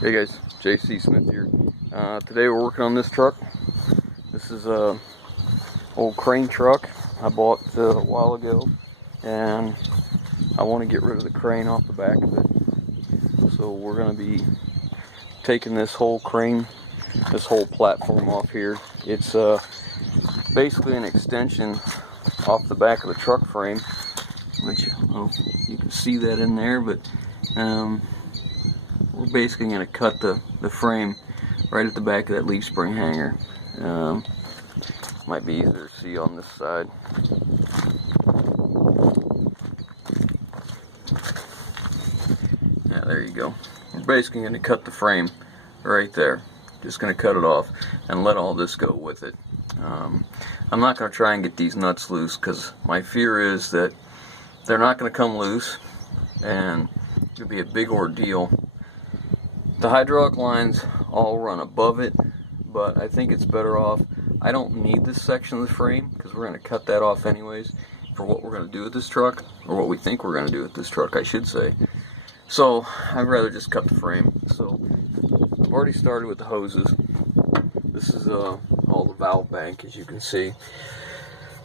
Hey guys, JC Smith here. Today we're working on this truck. This is a old crane truck I bought a while ago, and I want to get rid of the crane off the back of it. So we're going to be taking this whole crane, this whole platform off here. It's basically an extension off the back of the truck frame, which you can see that in there, but we're basically going to cut the frame right at the back of that leaf spring hanger. Might be easier to see on this side. Yeah, there you go. We're basically going to cut the frame right there. Just going to cut it off and let all this go with it. I'm not going to try and get these nuts loose because my fear is that they're not going to come loose and it'll be a big ordeal. The hydraulic lines all run above it, but I think it's better off. I don't need this section of the frame because we're going to cut that off anyways for what we're going to do with this truck, or what we think we're going to do with this truck, I should say. So I'd rather just cut the frame. So I've already started with the hoses. This is all the valve bank, as you can see.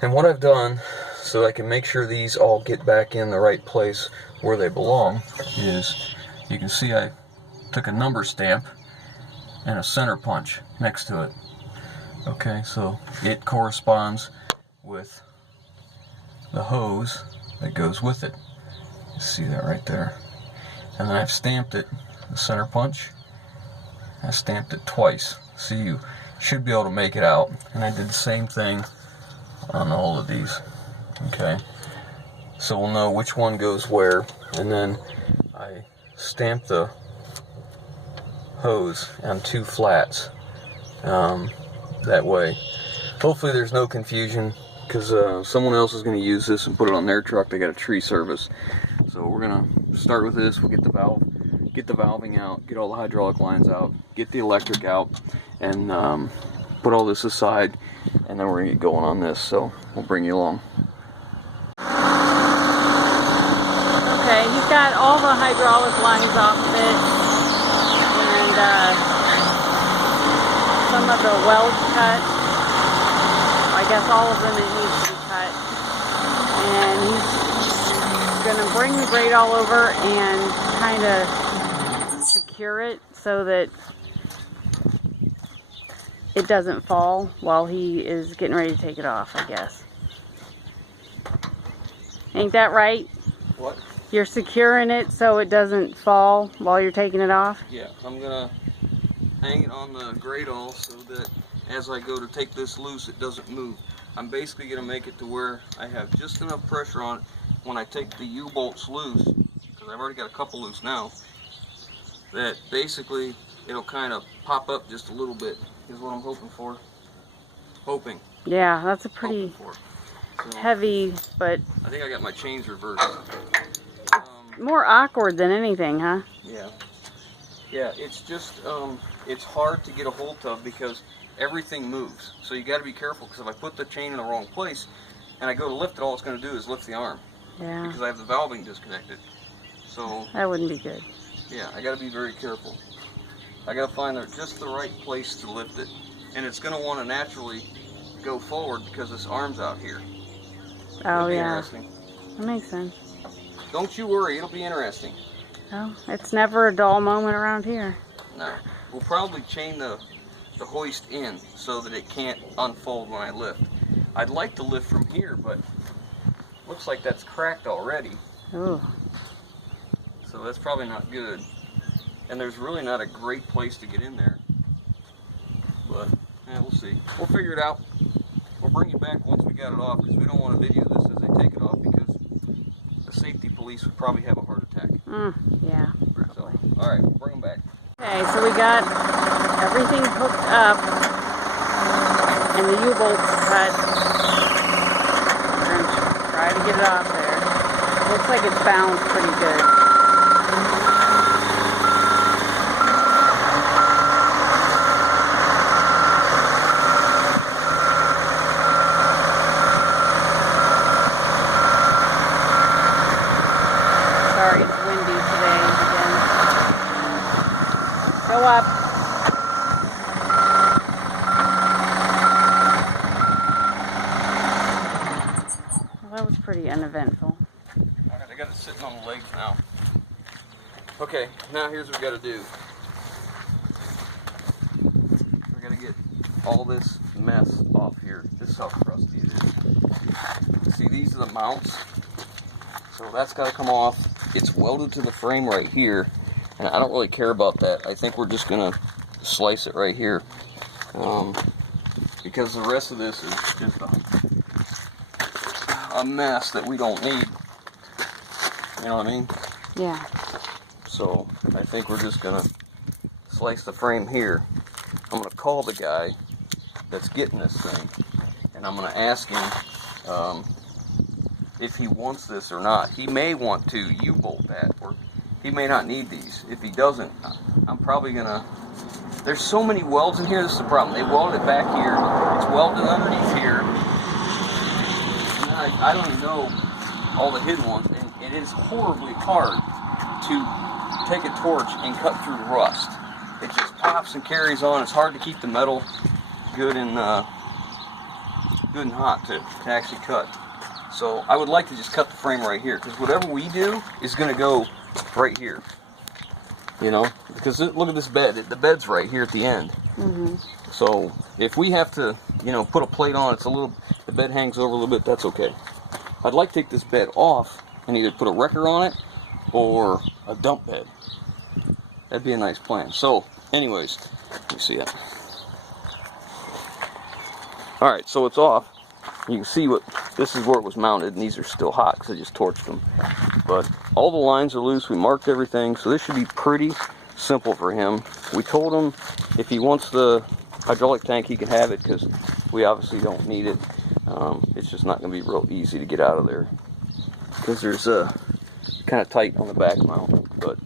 And what I've done, so I can make sure these all get back in the right place where they belong, is you can see I took a number stamp and a center punch next to it. Okay, so it corresponds with the hose that goes with it. You see that right there. And then I've stamped it, the center punch. I stamped it twice, so you should be able to make it out. And I did the same thing on all of these. Okay, so we'll know which one goes where. And then I stamped the hose on two flats. That way, hopefully there's no confusion, because someone else is going to use this and put it on their truck. They got a tree service. So we're going to start with this. We'll get the valving out, get all the hydraulic lines out, get the electric out, and put all this aside, and then we're going to get going on this. So we'll bring you along. Okay, he's got all the hydraulic lines off of it. Some of the welds cut. I guess all of them it needs to be cut. And he's going to bring the grate all over and kind of secure it so that it doesn't fall while he is getting ready to take it off, I guess. Ain't that right? What? You're securing it so it doesn't fall while you're taking it off? Yeah, I'm going to hang it on the grate all so that as I go to take this loose, it doesn't move. I'm basically going to make it to where I have just enough pressure on it when I take the U-bolts loose, because I've already got a couple loose now, that basically it'll kind of pop up just a little bit, is what I'm hoping for. Hoping. Yeah, that's a pretty heavy, but I think I got my chains reversed. More awkward than anything, huh? Yeah. Yeah, it's just, it's hard to get a hold of because everything moves. So you got to be careful, because if I put the chain in the wrong place and I go to lift it, all it's going to do is lift the arm. Yeah. Because I have the valving disconnected. So that wouldn't be good. Yeah, I got to be very careful. I got to find just the right place to lift it. And it's going to want to naturally go forward because this arm's out here. Oh, yeah. Interesting. That makes sense. Don't you worry, it'll be interesting. Oh, it's never a dull moment around here. No. We'll probably chain the hoist in so that it can't unfold when I lift. I'd like to lift from here, but looks like that's cracked already. Ooh. So that's probably not good. And there's really not a great place to get in there. But, yeah, we'll see. We'll figure it out. We'll bring you back once we got it off, because we don't want to video this as they take it off, because the safety police would probably have a heart attack. Yeah. So, alright, we'll bring them back. Okay, so we got everything hooked up and the U-bolts cut. We're going to try to get it off there. Looks like it's bound pretty good. Sorry, it's windy today again. up. Well, that was pretty uneventful. Alright, I got it sitting on the legs now. Okay, now here's what we got to do. We're going to get all this mess off here. This is how crusty it is. See, these are the mounts. So that's got to come off. It's welded to the frame right here. And I don't really care about that. I think we're just going to slice it right here. Because the rest of this is just a mess that we don't need. You know what I mean? Yeah. So I think we're just going to slice the frame here. I'm going to call the guy that's getting this thing. And I'm going to ask him if he wants this or not. He may want to U-bolt that, or he may not need these. If he doesn't, I'm probably going to... There's so many welds in here, this is the problem. They welded it back here. It's welded underneath here. And I don't even know all the hidden ones. And it is horribly hard to take a torch and cut through rust. It just pops and carries on. It's hard to keep the metal good and hot to actually cut. So I would like to just cut the frame right here, because whatever we do is going to go right here. You know, because look at this bed. The bed's right here at the end. Mm-hmm. So if we have to, you know, put a plate on, the bed hangs over a little bit, that's okay. I'd like to take this bed off and either put a wrecker on it or a dump bed. That'd be a nice plan. So, anyways, let me see it. Alright, so it's off. You can see this is where it was mounted, and these are still hot because I just torched them. But all the lines are loose. We marked everything, so this should be pretty simple for him. We told him if he wants the hydraulic tank, he can have it, because we obviously don't need it. It's just not going to be real easy to get out of there, because there's kind of tight on the back mount. But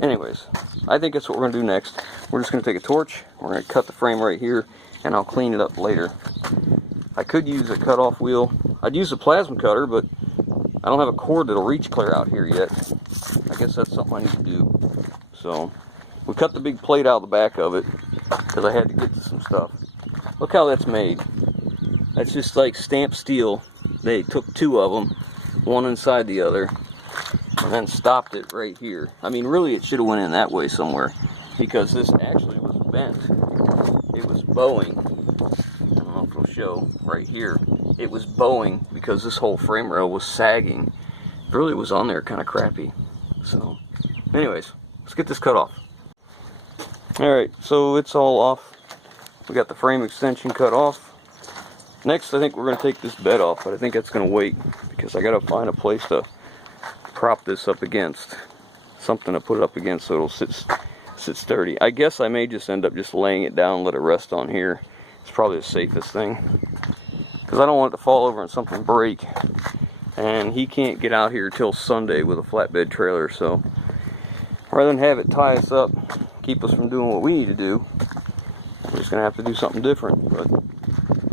anyways, I think that's what we're going to do next. We're just going to take a torch, we're going to cut the frame right here, and I'll clean it up later. I could use a cutoff wheel. I'd use a plasma cutter, but I don't have a cord that'll reach clear out here yet. I guess that's something I need to do. So we cut the big plate out of the back of it, because I had to get to some stuff. Look how that's made. That's just like stamped steel. They took two of them, one inside the other, and then stopped it right here. I mean, really it should have went in that way somewhere, because this actually was bent. It was bowing. I don't know if it'll show right here. It was bowing because this whole frame rail was sagging. It really was on there kind of crappy. So anyways, let's get this cut off. Alright, so it's all off. We got the frame extension cut off. Next, I think we're going to take this bed off, but I think that's going to wait, because I got to find a place to prop this up against. Something to put it up against so it'll sit sturdy. I guess I may just end up just laying it down and let it rest on here. It's probably the safest thing, because I don't want it to fall over and something break. And he can't get out here till Sunday with a flatbed trailer, so rather than have it tie us up, keep us from doing what we need to do, we're just gonna have to do something different. But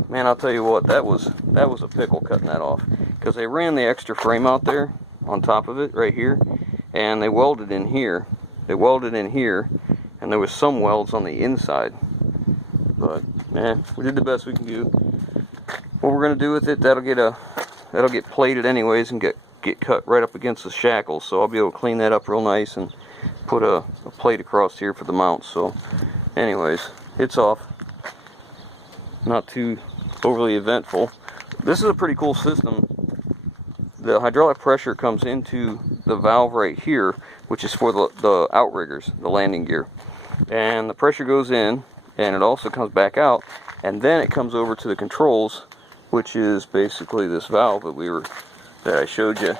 man, I'll tell you what, that was a pickle cutting that off, because they ran the extra frame out there on top of it right here, and they welded in here. They welded in here, and there was some welds on the inside. But man, we did the best we can do. What we're gonna do with it, that'll get plated anyways and get cut right up against the shackles. So I'll be able to clean that up real nice and put a plate across here for the mount. So anyways, it's off. Not too overly eventful. This is a pretty cool system. The hydraulic pressure comes into the valve right here, which is for the outriggers, the landing gear. And the pressure goes in, and it also comes back out, and then it comes over to the controls, which is basically this valve that I showed you.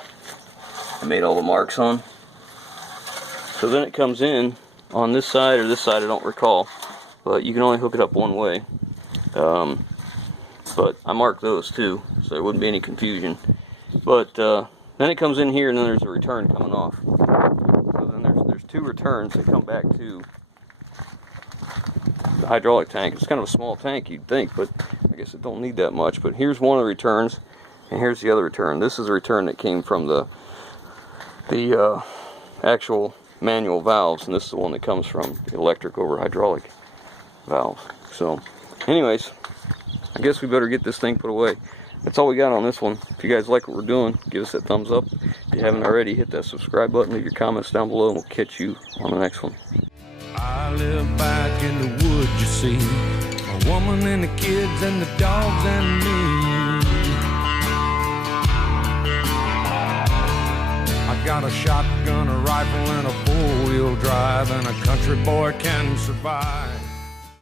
I made all the marks on. So then it comes in on this side or this side, I don't recall, but you can only hook it up one way. But I marked those too, so there wouldn't be any confusion. But then it comes in here, and then there's a return coming off. So then there's two returns that come back to the hydraulic tank. It's kind of a small tank, you'd think, but I guess it don't need that much. But here's one of the returns, and here's the other return. This is a return that came from the actual manual valves, and this is the one that comes from the electric over hydraulic valve. So anyways, I guess we better get this thing put away. That's all we got on this one. If you guys like what we're doing, give us that thumbs up. If you haven't already, hit that subscribe button, leave your comments down below, and we'll catch you on the next one. I live back in the woods, you see, a woman and the kids and the dogs and me. I got a shotgun, a rifle, and a four-wheel drive, and a country boy can survive.